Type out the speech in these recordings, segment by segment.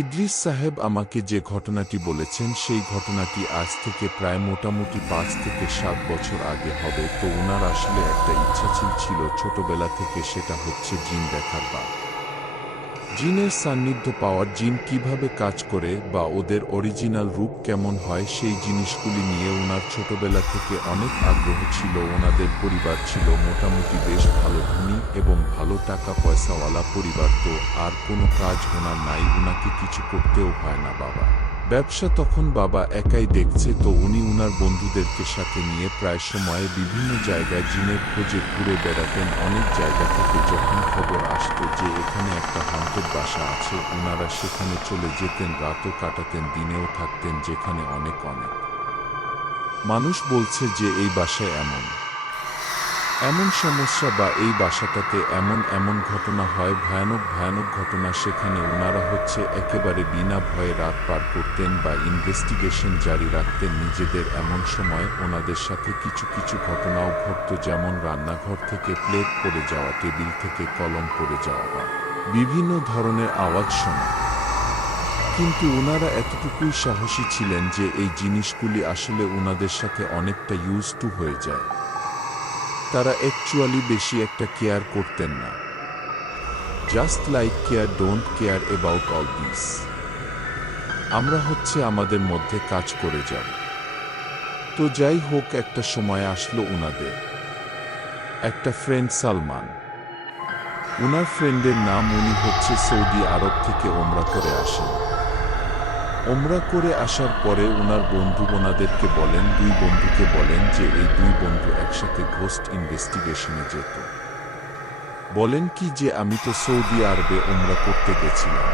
ইদ্রিস সাহেব আমাকে যে ঘটনাটি বলেছেন সেই ঘটনাটি আজ থেকে প্রায় মোটামুটি ৫ থেকে ৭ বছর আগে হবে। তো উনার আসলে একটা ইচ্ছা ছিল ছোটবেলা থেকে, সেটা হচ্ছে জিন দেখার বা জিনের সান্নিধ্য পাওয়ার, জিন কিভাবে কাজ করে বা ওদের অরিজিনাল রূপ কেমন হয় সেই জিনিসগুলি নিয়ে ওনার ছোটবেলা থেকে অনেক আগ্রহ ছিল। ওনাদের পরিবার ছিল মোটামুটি বেশ ভালো ধনী এবং ভালো টাকা পয়সাওয়ালা পরিবার। তো আর কোনো কাজ ওনার নাই, ওনাকে কিছু করতেও হয় না। বাবা ব্যবসা তখন বাবা একাই দেখছে। তো উনি উনার বন্ধুদেরকে সাথে নিয়ে প্রায় সময়ে বিভিন্ন জায়গায় জিনের খোঁজে ঘুরে বেড়াতেন। অনেক জায়গা থেকে যখন খবর আসতো যে এখানে একটা হন্টেড বাসা আছে, ওনারা সেখানে চলে যেতেন, রাতও কাটাতেন, দিনেও থাকতেন, যেখানে অনেক অনেক মানুষ বলছে যে এই বাসায় এমন এমন সমস্যা বা এই বাসাটাতে এমন এমন ঘটনা হয়, ভয়ানক ভয়ানক ঘটনা। সেখানে ওনারা একেবারে বিনা ভয়ে রাত পার করতেন বা ইনভেস্টিগেশন জারি রাখতেন নিজেদের। এমন সময় ওনাদের সাথে কিছু কিছু ঘটনাও ঘটত, যেমন রান্নাঘর থেকে প্লেট পড়ে যাওয়া, টেবিল থেকে কলম পড়ে যাওয়া বা বিভিন্ন ধরনের আওয়াজ শোনা। কিন্তু ওনারা এতটুকুই সাহসী ছিলেন যে এই জিনিসগুলি আসলে ওনাদের সাথে অনেকটা ইউজ টু হয়ে যায়। তারা অ্যাকচুয়ালি বেশি একটা কেয়ার করতেন না। Just like care don't care about all this. আমরা আমাদের মধ্যে কাজ করে যাব। তো যাই হোক, একটা সময় আসলো ওনাদের একটা ফ্রেন্ড সালমান। ওনার ফ্রেন্ডের নাম, উনি সৌদি আরব থেকে ওমরা করে আসেন। ওমরা করে আসার পরে ওনার বন্ধু ওনাদেরকে বলেন, দুই বন্ধুকে বলেন যে এই দুই বন্ধু একসাথে ঘোস্ট ইনভেস্টিগেশনে যেত। বলেন কি যে আমি তো সৌদি আরবে ওমরা করতে গেছিলাম,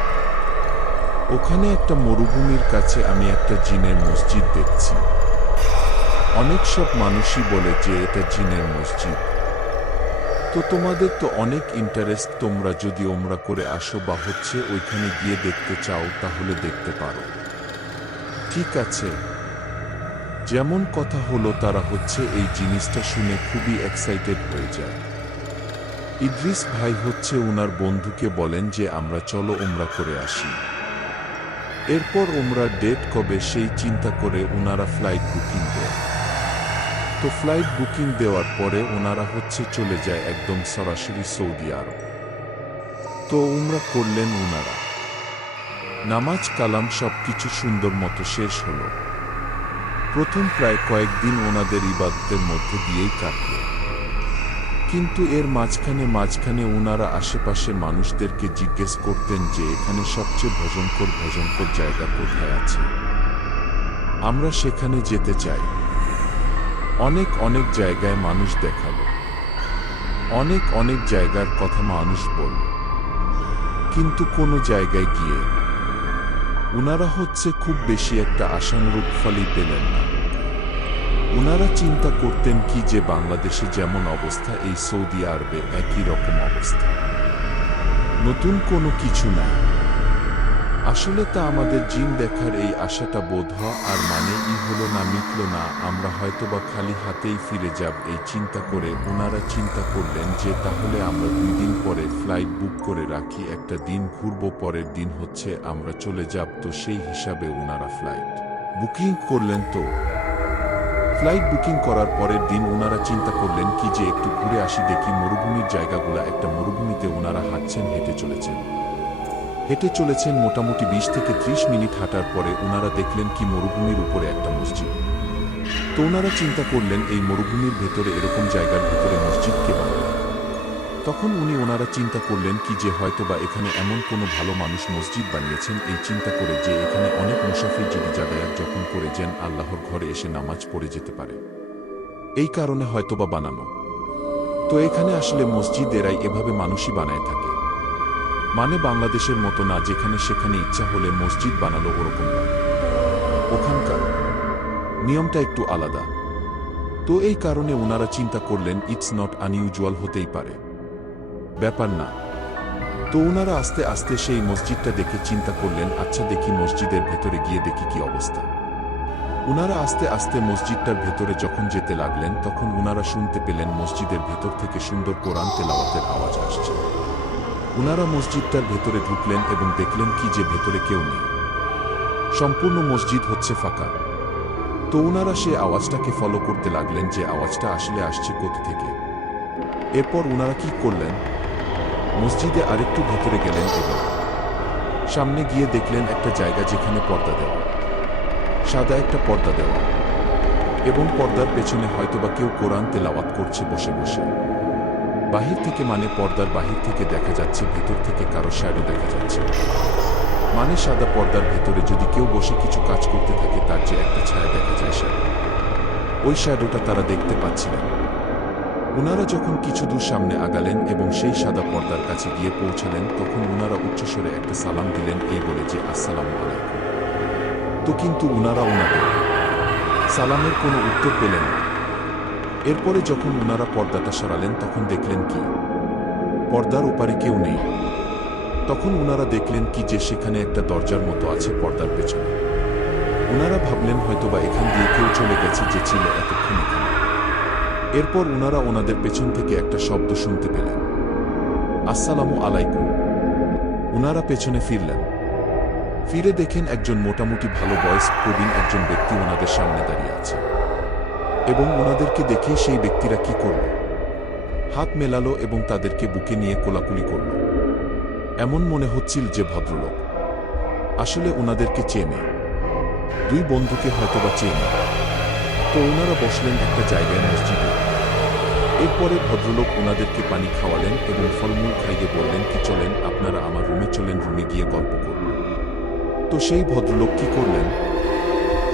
ওখানে একটা মরুভূমির কাছে আমি একটা জিনের মসজিদ দেখছি। অনেক সব মানুষই বলে যে এটা জিনের মসজিদ। তো তোমাদের তো অনেক ইন্টারেস্ট, তোমরা যদি ওমরা করে আসো বা ওইখানে গিয়ে দেখতে চাও তাহলে দেখতে পারো। ঠিক আছে। যেমন কথা হলো, তারা এই জিনিসটা শুনে খুবই এক্সাইটেড হয়ে যায়। ইদ্রিস ভাই উনার বন্ধুকে বলেন যে আমরা চলো ওমরা করে আসি। এরপর ওমরার ডেট কবে সেই চিন্তা করে ওনারা ফ্লাইট বুকিং দেয়। তো ফ্লাইট বুকিং দেওয়ার পরে ওনারা চলে যায় একদম সরাসরি সৌদি আরব। তো ওমরা করলেন ওনারা, নামাজ কালাম সবকিছু সুন্দর মতো শেষ হলো। প্রথম প্রায় কয়েকদিন ওনাদের ইবাদতের মধ্যে দিয়েই কাটল। কিন্তু এর মাঝখানে ওনারা আশেপাশে মানুষদেরকে জিজ্ঞেস করতেন যে এখানে সবচেয়ে ভয়ঙ্কর জায়গা কোথায় আছে, আমরা সেখানে যেতে চাই। অনেক অনেক জায়গায় মানুষ দেখালো, অনেক অনেক জায়গার কথা মানুষ বলল, কিন্তু কোনো জায়গায় গিয়ে উনারা খুব বেশি একটা আশানুরূপ ফলই পেলেন না। উনারা চিন্তা করতেন কি যে বাংলাদেশে যেমন অবস্থা, এই সৌদি আরবে একই রকম অবস্থা, নতুন কোনো কিছু নাই। আসলে তা আমাদের জিন দেখার এই আশাটা বোধ হওয়া আর হলো না, মিটল না, আমরা হয়তোবা খালি হাতেই ফিরে যাব। এই চিন্তা করে ওনারা চিন্তা করলেন যে তাহলে আমরা 2 দিন পরে ফ্লাইট বুক করে রাখি, একটা দিন ঘুরব, পরের দিন আমরা চলে যাব। তো সেই হিসাবে ওনারা ফ্লাইট বুকিং করলেন। তো ফ্লাইট বুকিং করার পরের দিন ওনারা চিন্তা করলেন কি যে একটু ঘুরে আসি, দেখি মরুভূমির জায়গাগুলা। একটা মরুভূমিতে ওনারা হেঁটে চলেছেন মোটামুটি 20 থেকে 30 মিনিট হাঁটার পরে ওনারা দেখলেন কি মরুভূমির উপরে একটা মসজিদ। তো ওনারা চিন্তা করলেন এই মরুভূমির ভেতরে, এরকম জায়গার ভেতরে মসজিদ কে বানাবে। তখন ওনারা চিন্তা করলেন কি যে হয়তোবা এখানে এমন কোনো ভালো মানুষ মসজিদ বানিয়েছেন, এই চিন্তা করে যে এখানে অনেক মুসাফির যদি যাতায়াত যখন করে যেন আল্লাহর ঘরে এসে নামাজ পড়ে যেতে পারে, এই কারণে হয়তোবা বানানো। তো এখানে আসলে মসজিদ এরাই এভাবে মানুষই বানায় থাকে, মানে বাংলাদেশের মতো না যেখানে সেখানে ইচ্ছা হলে মসজিদ বানালো, ওরকম না। ওখানকার নিয়মটা একটু আলাদা। তো এই কারণে ওনারা চিন্তা করলেন ইটস নট আনইউজুয়াল, হতেই পারে, ব্যাপার না। তো ওনারা আস্তে আস্তে সেই মসজিদটা দেখে চিন্তা করলেন আচ্ছা দেখি মসজিদের ভেতরে গিয়ে দেখি কি অবস্থা। ওনারা আস্তে আস্তে মসজিদটার ভেতরে যখন যেতে লাগলেন তখন ওনারা শুনতে পেলেন মসজিদের ভেতর থেকে সুন্দর কোরআন তেলাওয়াতের আওয়াজ আসছে। উনারা মসজিদটার ভেতরে ঢুকলেন এবং দেখলেন কি যে ভেতরে কেউ নেই, সম্পূর্ণ মসজিদ হচ্ছে ফাঁকা। তো উনারা সে আওয়াজটাকে ফলো করতে লাগলেন যে আওয়াজটা আসলে আসছে কোথা থেকে। এরপর উনারা কি করলেন, মসজিদে আরেকটু ভেতরে গেলেন এবং সামনে গিয়ে দেখলেন একটা জায়গা যেখানে পর্দা দেওয়া, সাদা একটা পর্দা দেওয়া, এবং পর্দার পেছনে হয়তোবা কেউ কোরআন তেলাওয়াত করছে বসে বসে। বাহির থেকে মানে পর্দার বাহির থেকে দেখা যাচ্ছে, ভেতর থেকে কারো শ্যাডো দেখা যাচ্ছে। মানে সাদা পর্দার ভেতরে যদি কেউ বসে কিছু কাজ করতে থাকে তার যে একটা ছায়া দেখা যায় শ্যাডো, ওই শ্যাডোটা তারা দেখতে পাচ্ছিলেন। উনারা যখন কিছু দূর সামনে আগালেন এবং সেই সাদা পর্দার কাছে গিয়ে পৌঁছালেন, তখন উনারা উচ্চস্বরে একটা সালাম দিলেন এই বলে যে আসসালামু আলাইকুম। তো কিন্তু উনারা ওনাদের সালামের কোনো উত্তর পেলেন না। এরপরে যখন উনারা পর্দাটা সরালেন তখন দেখলেন কি পর্দার ওপারে কেউ নেই। তখন উনারা দেখলেন কি যে সেখানে একটা দরজার মতো আছে পর্দার পেছনে। উনারা ভাবলেন হয়তোবা এখান দিয়ে কেউ চলে গেছে যে ছিল এতক্ষণ এখানে। এরপর উনারা ওনাদের পেছন থেকে একটা শব্দ শুনতে পেলেন, আসসালামু আলাইকুম। উনারা পেছনে ফিরলেন, ফিরে দেখেন একজন মোটামুটি ভালো বয়স প্রবীণ একজন ব্যক্তি ওনাদের সামনে দাঁড়িয়ে আছে। এবং ওনাদেরকে দেখে সেই ব্যক্তিরা কি করল, হাত মেলালো এবং তাদেরকে বুকে নিয়ে কোলাকুলি করল। এমন মনে হচ্ছিল যে ভদ্রলোক আসলে ওনাদেরকে চেনে, দুই বন্ধুকে হয়তোবা চেনে। তো ওনারা বসলেন একটা জায়গায় মসজিদে। এরপরে ভদ্রলোক ওনাদেরকে পানি খাওয়ালেন এবং ফলমূল খাইয়ে বললেন কি চলেন আপনারা আমার রুমে চলেন, রুমে গিয়ে গল্প করব। তো সেই ভদ্রলোক কি করলেন,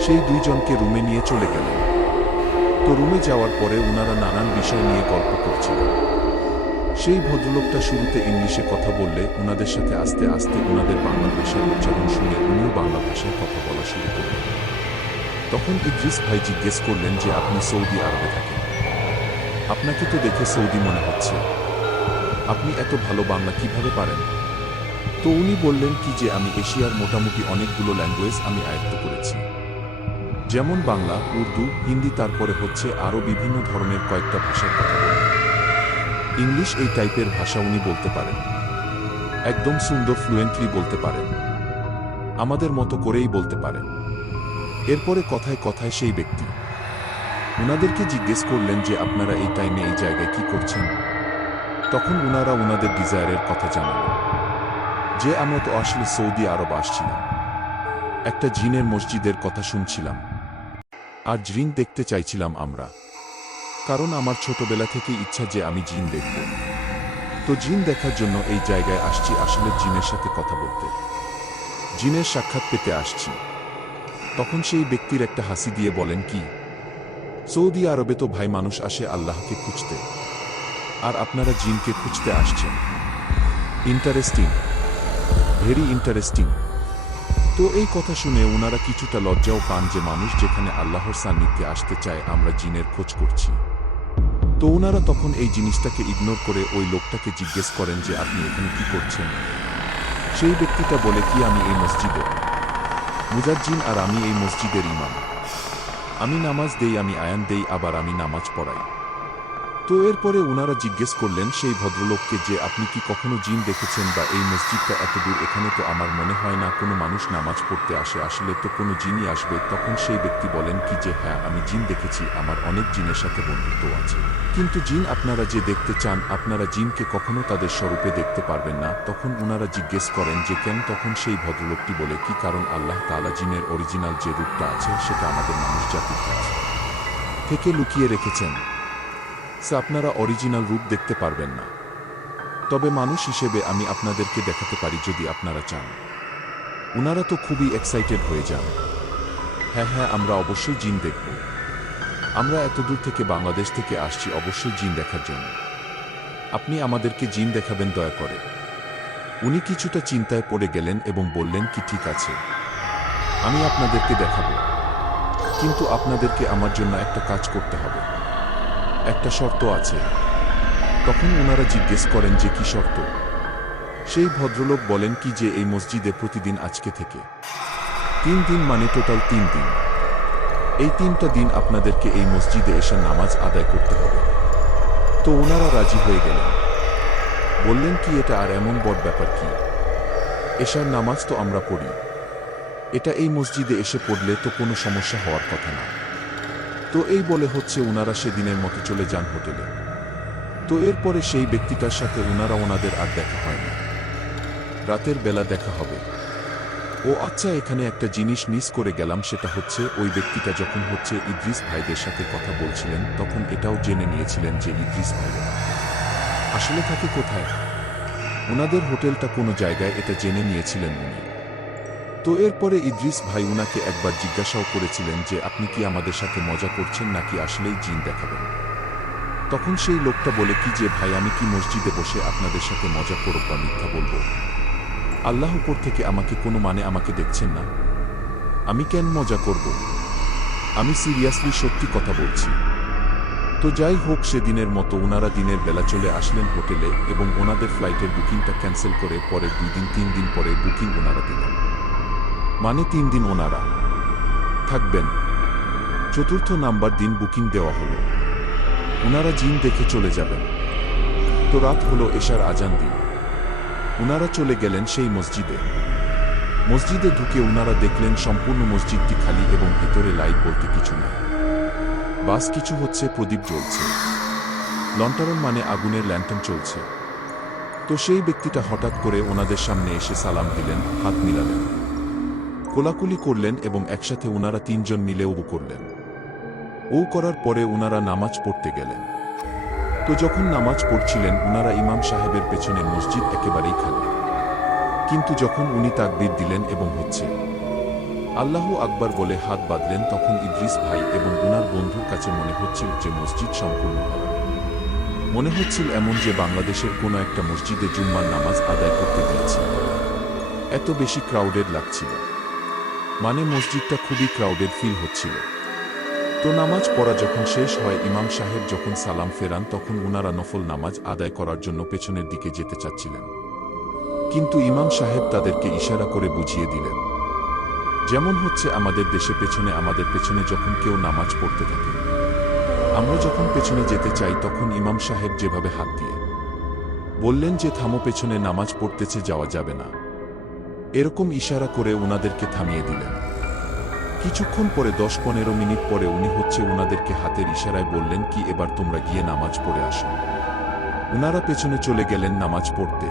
সেই দুইজনকে রুমে নিয়ে চলে গেলেন। তো রুমে যাওয়ার পরে ওনারা নানান বিষয় নিয়ে গল্প করছিলেন। সেই ভদ্রলোকটা শুরুতে ইংলিশে কথা বললে ওনাদের সাথে আস্তে আস্তে ওনাদের বাংলা ভাষার উচ্চারণ শুনে উনিও বাংলা ভাষায় কথা বলা শুরু করলেন। তখন ইদ্রিস ভাই জিজ্ঞেস করলেন যে আপনি সৌদি আরবে থাকেন, আপনাকে তো দেখে সৌদি মনে হচ্ছে, আপনি এত ভালো বাংলা কিভাবে পারেন? তো উনি বললেন কি যে আমি এশিয়ার মোটামুটি অনেকগুলো ল্যাঙ্গুয়েজ আমি আয়ত্ত করেছি, যেমন বাংলা, উর্দু, হিন্দি, তারপরে হচ্ছে আরও বিভিন্ন ধরনের কয়েকটা ভাষার কথা বলেন। ইংলিশ এই টাইপের ভাষা উনি বলতে পারেন, একদম সুন্দর ফ্লুয়েন্টলি বলতে পারেন, আমাদের মতো করেই বলতে পারেন। এরপরে কথায় কথায় সেই ব্যক্তি উনাদেরকে জিজ্ঞেস করলেন যে আপনারা এই টাইমে এই জায়গায় কি করছেন? তখন উনারা উনাদের ডিজায়ারের কথা জানালেন যে আমরা তো আসলে সৌদি আরব আসছিলাম, একটা জিনের মসজিদের কথা শুনছিলাম, আর জিন দেখতে চাইছিলাম আমরা, কারণ আমার ছোটবেলা থেকে ইচ্ছা যে আমি জিন দেখব। তো জিন দেখার জন্য এই জায়গায় আসছি, আসলে জিনের সাথে কথা বলতে, জিনের সাক্ষাৎ পেতে আসছি। তখন সেই ব্যক্তির একটা হাসি দিয়ে বলেন কি সৌদি আরবে তো ভাই মানুষ আসে আল্লাহকে খুঁজতে, আর আপনারা জিনকে খুঁজতে আসছেন। Interesting, very interesting. তো এই কথা শুনে ওনারা কিছুটা লজ্জাও পান যে মানুষ যেখানে আল্লাহর সান্নিধ্যে আসতে চায় আমরা জিনের খোঁজ করছি। তো ওনারা তখন এই জিনিসটাকে ইগনোর করে ওই লোকটাকে জিজ্ঞেস করেন যে আপনি এখানে কি করছেন? সেই ব্যক্তিটা বলে কি আমি এই মসজিদে মুজাজ্জিন, আর আমি এই মসজিদের ইমাম, আমি নামাজ দেই, আমি আয়ান দেই, আবার আমি নামাজ পড়াই। তো এরপরে ওনারা জিজ্ঞেস করলেন সেই ভদ্রলোককে যে আপনি কি কখনো জিন দেখেছেন, বা এই মসজিদটা এত দূর, এখানে তো আমার মনে হয় না কোনো মানুষ নামাজ পড়তে আসে, আসলে তো কোনো জিনই আসবে। তখন সেই ব্যক্তি বলেন কি যে হ্যাঁ আমি জিন দেখেছি, আমার অনেক জিনের সাথে বন্ধুত্ব আছে, কিন্তু জিন আপনারা যে দেখতে চান আপনারা জিনকে কখনো তাদের স্বরূপে দেখতে পারবেন না। তখন ওনারা জিজ্ঞেস করেন যে কেন? তখন সেই ভদ্রলোকটি বলে কি কারণ আল্লাহ তাআলা জিনের অরিজিনাল যে রূপটা আছে সেটা আমাদের মানুষ জাতির কাছে থেকে লুকিয়ে রেখেছেন, আপনারা অরিজিনাল রূপ দেখতে পারবেন না, তবে মানুষ হিসেবে আমি আপনাদেরকে দেখাতে পারি যদি আপনারা চান। ওনারা তো খুবই এক্সাইটেড হয়ে যান, হ্যাঁ হ্যাঁ আমরা অবশ্যই জিন দেখব, আমরা এত দূর থেকে বাংলাদেশ থেকে আসছি অবশ্যই জিন দেখার জন্য, আপনি আমাদেরকে জিন দেখাবেন দয়া করে। উনি কিছুটা চিন্তায় পড়ে গেলেন এবং বললেন কি ঠিক আছে, আমি আপনাদেরকে দেখাবো, কিন্তু আপনাদেরকে আমার জন্য একটা কাজ করতে হবে, একটা শর্ত আছে। তখন ওনারা জিজ্ঞেস করেন যে কি শর্ত? সেই ভদ্রলোক বলেন কি যে এই মসজিদে প্রতিদিন আজকে থেকে 3 দিন মানে টোটাল 3 দিন, এই 3টা দিন আপনাদেরকে এই মসজিদে এসে নামাজ আদায় করতে হবে। তো ওনারা রাজি হয়ে গেলেন, বললেন কি এটা আর এমন বড় ব্যাপার কি? এশার নামাজ তো আমরা পড়ি, এটা এই মসজিদে এসে পড়লে তো কোনো সমস্যা হওয়ার কথা না। তো এই বলে হচ্ছে ওনারা সেদিনের মতো চলে যান হোটেলে। তো এরপরে সেই ব্যক্তিটার সাথে ওনাদের আর দেখা হয় না। রাতের বেলা দেখা হবে। ও আচ্ছা, এখানে একটা জিনিস মিস করে গেলাম, সেটা হচ্ছে ওই ব্যক্তিটা যখন হচ্ছে ইদ্রিস ভাইদের সাথে কথা বলছিলেন তখন এটাও জেনে নিয়েছিলেন যে ইদ্রিস ভাইরা আসলে থাকে কোথায়, ওনাদের হোটেলটা কোনো জায়গায়, এটা জেনে নিয়েছিলেন উনি। তো এরপরে ইদ্রিস ভাই উনাকে একবার জিজ্ঞাসাও করেছিলেন যে আপনি কি আমাদের সাথে মজা করছেন নাকি আসলেই জিন দেখাবেন। তখন সেই লোকটা বলে কি যে ভাই, আমি কি মসজিদে বসে আপনাদের সাথে মজা করব বা মিথ্যা বলবো? আল্লাহ উপর থেকে আমাকে কোনো আমাকে দেখছেন না, আমি কেন মজা করব? আমি সিরিয়াসলি সত্যি কথা বলছি। তো যাই হোক, সেদিনের মতো ওনারা দিনের বেলা চলে আসলেন হোটেলে এবং ওনাদের ফ্লাইটের বুকিংটা ক্যান্সেল করে পরে 2 দিন 3 দিন পরে বুকিং ওনারা দিলেন। মানে 3 দিন ওনারা থাকবেন। 4র্থ নাম্বার দিন বুকিং দেওয়া হলো, ওনারা জিন দেখে চলে যাবেন। তো রাত হলো, এশার আজান দিন। ওনারা চলে গেলেন সেই মসজিদে। মসজিদে ঢুকে ওনারা দেখলেন সম্পূর্ণ মসজিদটি খালি এবং ভেতরে লাইট বলতে কিছু নেই। বাস কিছু হচ্ছে, প্রদীপ জ্বলছে, লন্টারন মানে আগুনের ল্যান্টার্ন চলছে। তো সেই ব্যক্তিটা হঠাৎ করে ওনাদের সামনে এসে সালাম দিলেন, হাত মিলালেন, কোলাকুলি করলেন এবং একসাথে ওনারা 3 জন মিলে ওযু করলেন। ও করার পরে ওনারা নামাজ পড়তে গেলেন। তো যখন নামাজ পড়ছিলেন ওনারা ইমাম সাহেবের পেছনে, মসজিদ একেবারেই খালি। কিন্তু যখন উনি তাকবীর দিলেন এবং হচ্ছে আল্লাহু আকবার বলে হাত বাঁধলেন, তখন ইদ্রিস ভাই এবং ওনার বন্ধুর কাছে মনে হচ্ছিল যে মসজিদ সম্পূর্ণ ভরা। মনে হচ্ছিল এমন যে বাংলাদেশের কোনো একটা মসজিদে জুম্মার নামাজ আদায় করতে গিয়েছে, এত বেশি ক্রাউডেড লাগছিল। মানে মসজিদটা খুবই ক্রাউডেড ফিল হচ্ছিল। তো নামাজ পড়া যখন শেষ হয়, ইমাম সাহেব যখন সালাম ফেরান তখন ওনারা নফল নামাজ আদায় করার জন্য পেছনের দিকে যেতে চাচ্ছিলেন, কিন্তু ইমাম সাহেব তাদেরকে ইশারা করে বুঝিয়ে দিলেন। যেমন হচ্ছে আমাদের দেশে আমাদের পেছনে যখন কেউ নামাজ পড়তে থাকে, আমরা যখন পেছনে যেতে চাই তখন ইমাম সাহেব যেভাবে হাত দিয়ে বললেন যে থামো, পেছনে নামাজ পড়তেছে, যাওয়া যাবে না, এরকম ইশারা করে ওনাদেরকে থামিয়ে দিলেন। কিছুক্ষণ পরে 10-15 মিনিট পরে উনি হচ্ছে ওনাদেরকে হাতের ইশারায় বললেন কি এবার তোমরা গিয়ে নামাজ পড়ে আসো। ওনারা পেছনে চলে গেলেন নামাজ পড়তে।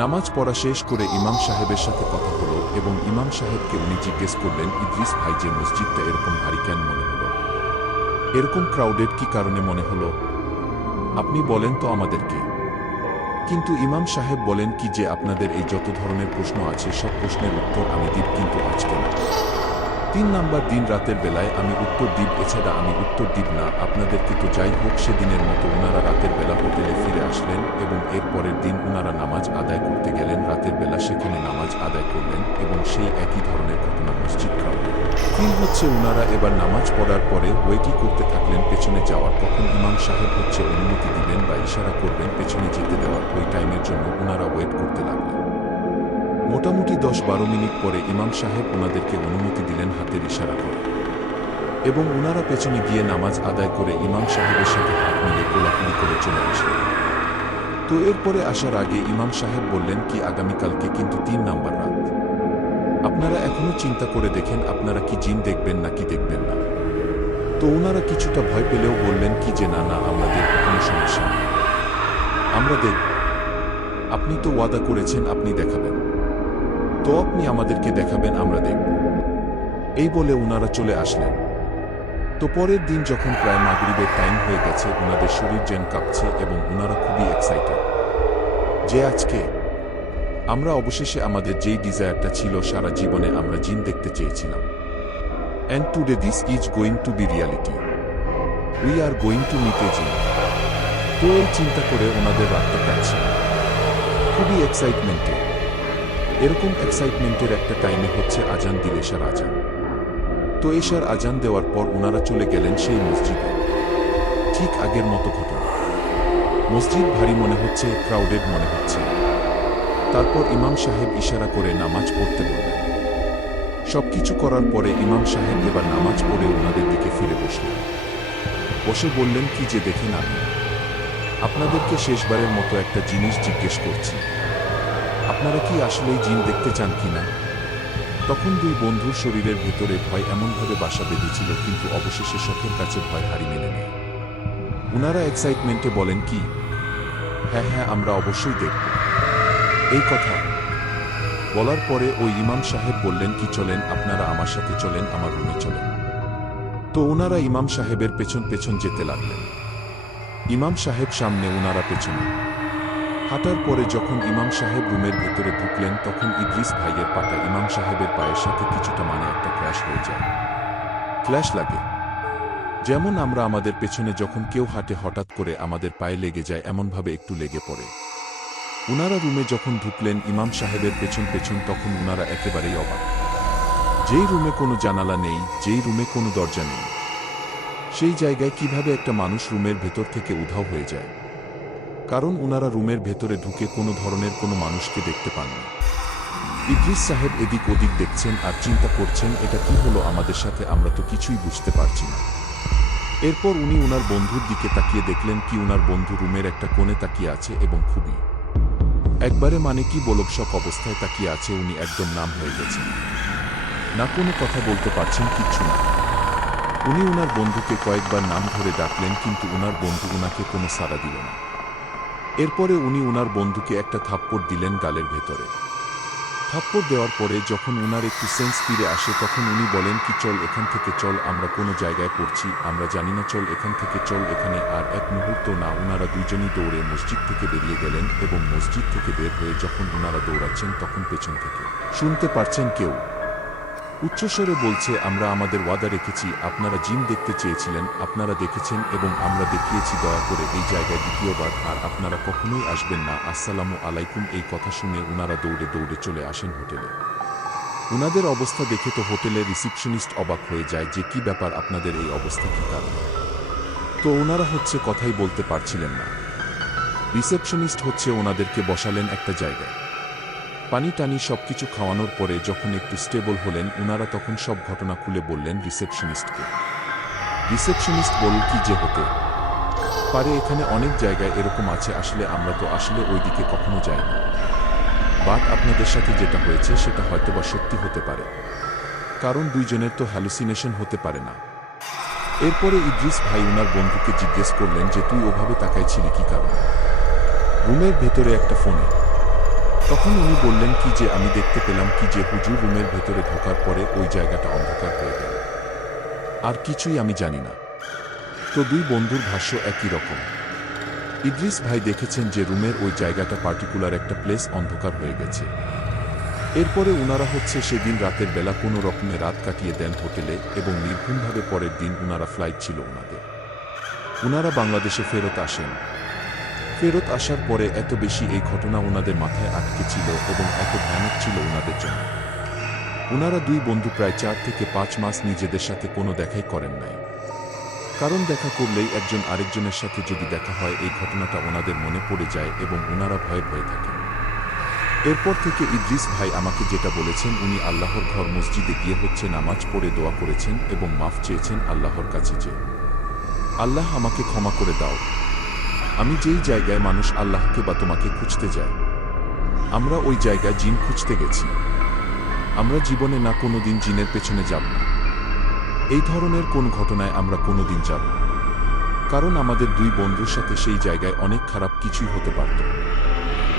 নামাজ পড়া শেষ করে ইমাম সাহেবের সাথে কথা হলো এবং ইমাম সাহেবকে উনি জিজ্ঞেস করলেন, ইদ্রিস ভাই, যে মসজিদটা এরকম ভারী কেন মনে হলো, এরকম ক্রাউডেড কি কারণে মনে হলো, আপনি বলেন তো আমাদেরকে। কিন্তু ইমাম সাহেব বলেন কি যে আপনাদের এই যত ধরনের প্রশ্ন আছে সব প্রশ্নের উত্তর আমি দিব, কিন্তু আজকে না। 3 নাম্বার দিন রাতের বেলায় আমি উত্তর দিব, এছাড়া আমি উত্তর দিব না আপনাদেরকে। তো যাই হোক, সেদিনের মতো ওনারা রাতের বেলা হোটেলে ফিরে আসলেন এবং এর পরের দিন ওনারা নামাজ আদায় করতে গেলেন। রাতের বেলা সেখানে নামাজ আদায় করলেন এবং সেই একই ধরনের ঘটনা, মসজিদ ক্রাউডেড ফিল হচ্ছে। ওনারা এবার নামাজ পড়ার পরে ওয়েটই করতে থাকলেন পেছনে যাওয়ার, কখন ইমাম সাহেব হচ্ছে অনুমতি দিবেন বা ইশারা করবেন পেছনে যেতে দেওয়ার। ওই টাইমের জন্য ওনারা ওয়েট করতে লাগলেন। মোটামুটি 10-12 মিনিট পরে ইমাম সাহেব ওনাদেরকে অনুমতি দিলেন হাতের ইশারা করে এবং ওনারা পেছনে গিয়ে নামাজ আদায় করে ইমাম সাহেবের সাথে হাত মিলে কোলাকুলি করে চলে আসলেন। তো এরপরে আসার আগে ইমাম সাহেব বললেন কি আগামীকালকে কিন্তু 3 নাম্বার রাত, আপনারা এখনো চিন্তা করে দেখেন আপনারা কি জিন দেখবেন নাকি দেখবেন না। তো ওনারা কিছুটা ভয় পেলেও বললেন কি যে না না, আমাদের কোনো সমস্যা নেই, আমরা দেখব। আপনি তো ওয়াদা করেছেন আপনি দেখাবেন, তো আপনি আমাদেরকে দেখাবেন, আমরা দেখব। এই বলে ওনারা চলে আসলেন। তো পরের দিন যখন প্রায় মাগরিবের টাইম হয়ে গেছে, ওনাদের শরীর যেন কাঁপছে এবং ওনারা খুবই এক্সাইটেড যে আজকে আমরা অবশেষে আমাদের যেই ডিজায়ারটা ছিল সারা জীবনে আমরা জিন দেখতে চেয়েছিলাম, and today this is going to be reality, we are going to meet a jinn। তো এই চিন্তা করে ওনাদের রাতটা কাটছে খুবই এক্সাইটমেন্টে। এরকম এক্সাইটমেন্টের একটা টাইমে হচ্ছে আজান দিল, এশার আজান। তো এশার আজান দেওয়ার পর ওনারা চলে গেলেন সেই মসজিদে। ঠিক আগের মতো ঘটনা, মসজিদ ভারী মনে হচ্ছে, ক্রাউডেড মনে হচ্ছে। তারপর ইমাম সাহেব ইশারা করে নামাজ পড়তে বললেন। সবকিছু করার পরে ইমাম সাহেব এবার নামাজ পড়ে ওনাদের দিকে ফিরে বসলেন। বসে বললেন কি যে দেখেন, আমি আপনাদেরকে শেষবারের মতো একটা জিনিস জিজ্ঞেস করছি, আপনারা কি আসলেই জিন দেখতে চান কিনা? তখন দুই বন্ধুর শরীরের ভেতরে ভয় এমনভাবে বাসা বেঁধেছিল, কিন্তু অবশেষে শখের কাছে ভয় হারি মেনে নেয়। উনারা এক্সাইটমেন্টে বলেন, কি? হ্যাঁ হ্যাঁ, আমরা অবশ্যই দেখব। এই কথা বলার পরে ওই ইমাম সাহেব বললেন, কি চলেন, আপনারা আমার সাথে চলেন, আমার রুমে চলেন। তো ওনারা ইমাম সাহেবের পেছন পেছন যেতে লাগলেন। ইমাম সাহেব সামনে, ওনারা পেছনে। হাঁটার পরে যখন ইমাম সাহেব রুমের ভেতরে ঢুকলেন, তখন ইদ্রিস ভাইয়ের পাটা ইমাম সাহেবের পায়ের সাথে কিছুটা একটা ক্র্যাশ হয়ে যায়। ফ্ল্যাশ লাগে। যেমন আমরা আমাদের পেছনে যখন কেউ হাঁটে হঠাৎ করে আমাদের পায়ে লেগে যায়, এমনভাবে একটু লেগে পড়ে। উনারা রুমে যখন ঢুকলেন ইমাম সাহেবের পেছন পেছন, তখন উনারা একেবারেই অবাক। যেই রুমে কোনো জানালা নেই, যেই রুমে কোনো দরজা নেই, সেই জায়গায় কিভাবে একটা মানুষ রুমের ভেতর থেকে উধাও হয়ে যায়? কারণ উনারা রুমের ভেতরে ঢুকে কোনো ধরনের কোনো মানুষকে দেখতে পাননি। ইদ্রিস সাহেব এদিক ওদিক দেখছেন আর চিন্তা করছেন, এটা কি হলো আমাদের সাথে, আমরা তো কিছুই বুঝতে পারছি না। এরপর উনি উনার বন্ধুর দিকে তাকিয়ে দেখলেন কি উনার বন্ধু রুমের একটা কোণে তাকিয়ে আছে এবং খুবই একবারে কি বলবশক অবস্থায় তাকিয়ে আছে। উনি একদম নাম হয়ে গেছেন, না কোনো কথা বলতে পারছেন, কিচ্ছু না। উনি উনার বন্ধুকে কয়েকবার নাম ধরে ডাকলেন, কিন্তু উনার বন্ধু উনাকে কোনো সাড়া দিল না। এরপরে উনি উনার বন্ধুকে একটা থাপ্পড় দিলেন গালের ভেতরে। থাপ্পড় দেওয়ার পরে যখন উনার একটু সেন্স ফিরে আসে, তখন উনি বলেন, কি চল এখান থেকে চল, আমরা কোনো জায়গায় পড়ছি, আমরা জানি না, চল এখান থেকে চল এখানে। আর এক মুহূর্ত না, উনারা দুজনই দৌড়ে মসজিদ থেকে বেরিয়ে গেলেন এবং মসজিদ থেকে বের হয়ে যখন উনারা দৌড়াচ্ছেন, তখন পেছন থেকে শুনতে পারছেন কেউ উচ্চস্বরে বলছে, আমরা আমাদের ওয়াদা রেখেছি, আপনারা জিন দেখতে চেয়েছিলেন, আপনারা দেখেছেন এবং আমরা দেখিয়েছি, দয়া করে এই জায়গায় দ্বিতীয়বার আর আপনারা কখনোই আসবেন না, আসসালামু আলাইকুম। এই কথা শুনে উনারা দৌড়ে দৌড়ে চলে আসেন হোটেলে। উনাদের অবস্থা দেখে তো হোটেলের রিসিপশনিস্ট অবাক হয়ে যায় যে, কি ব্যাপার, আপনাদের এই অবস্থা কি কারণে? তো ওনারা কথাই বলতে পারছিলেন না। রিসেপশনিস্ট ওনাদেরকে বসালেন একটা জায়গায়। পানি টানি সবকিছু খাওয়ানোর পরে যখন একটু স্টেবল হলেন, উনারা তখন সব ঘটনা খুলে বললেন রিসেপশনিস্টকে। রিসেপশনিস্ট বলল, কি যে হতে পারে, এখানে অনেক জায়গায় এরকম আছে, আমরা তো ওইদিকে কখনো যাইনি, বাট আপনাদের সাথে যেটা হয়েছে সেটা হয়তোবা সত্যি হতে পারে, কারণ দুইজনের তো হ্যালুসিনেশন হতে পারে না। এরপরে ইদ্রিস ভাই উনার বন্ধুকে জিজ্ঞেস করলেন যে, তুই ওভাবে তাকাইছিলি কি কারণে রুমের ভেতরে একটা ফোনে? তখন উনি বললেন কি যে, আমি দেখতে পেলাম কি যে হুজুর রুমের ভেতরে ঢোকার পরে ওই জায়গাটা অন্ধকার হয়ে গেল, আর কিছুই আমি জানি না। তো দুই বন্ধুর ভাষ্য একই রকম। ইদ্রিস ভাই দেখেছেন যে রুমের ওই জায়গাটা পার্টিকুলার একটা প্লেস অন্ধকার হয়ে গেছে। এরপরে উনারা সেদিন রাতের বেলা কোনো রকমে রাত কাটিয়ে দেন হোটেলে এবং নির্ঘুমভাবে পরের দিন উনারা ফ্লাইট ছিল উনাদের। উনারা বাংলাদেশে ফেরত আসেন। ফেরত আসার পরে এত বেশি এই ঘটনা উনাদের মাথায় আটকে ছিল এবং এত ভয়ানক ছিল উনাদের জন্য। উনারা দুই বন্ধু প্রায় 4 থেকে 5 মাস নিজেদের সাথে কোনো দেখাই করেন নাই, কারণ দেখা করলেই একজন আরেকজনের সাথে যদি দেখা হয়, এই ঘটনাটা ওনাদের মনে পড়ে যায় এবং উনারা ভয়ে ভয়ে থাকেন। এরপর থেকে ইদ্রিস ভাই আমাকে যেটা বলেছেন, উনি আল্লাহর ঘর মসজিদে গিয়ে নামাজ পড়ে দোয়া করেছেন এবং মাফ চেয়েছেন আল্লাহর কাছে যে, আল্লাহ আমাকে ক্ষমা করে দাও, আমি যেই জায়গায় মানুষ আল্লাহকে বা তোমাকে খুঁজতে যায়, আমরা ওই জায়গায় জিন খুঁজতে গেছি, আমরা জীবনে না কোনোদিন জিনের পেছনে যাব না, এই ধরনের কোন ঘটনায় আমরা কোনোদিন যাব না, কারণ আমাদের দুই বন্ধুর সাথে সেই জায়গায় অনেক খারাপ কিছুই হতে পারত।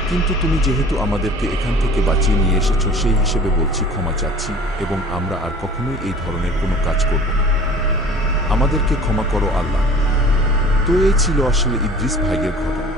কিন্তু তুমি যেহেতু আমাদেরকে এখান থেকে বাঁচিয়ে নিয়ে এসেছো, সেই হিসেবে বলছি, ক্ষমা চাচ্ছি এবং আমরা আর কখনোই এই ধরনের কোনো কাজ করব না, আমাদেরকে ক্ষমা করো আল্লাহ। তো এই ছিল আসলে ইদ্রিস ভাইয়ের ঘটনা।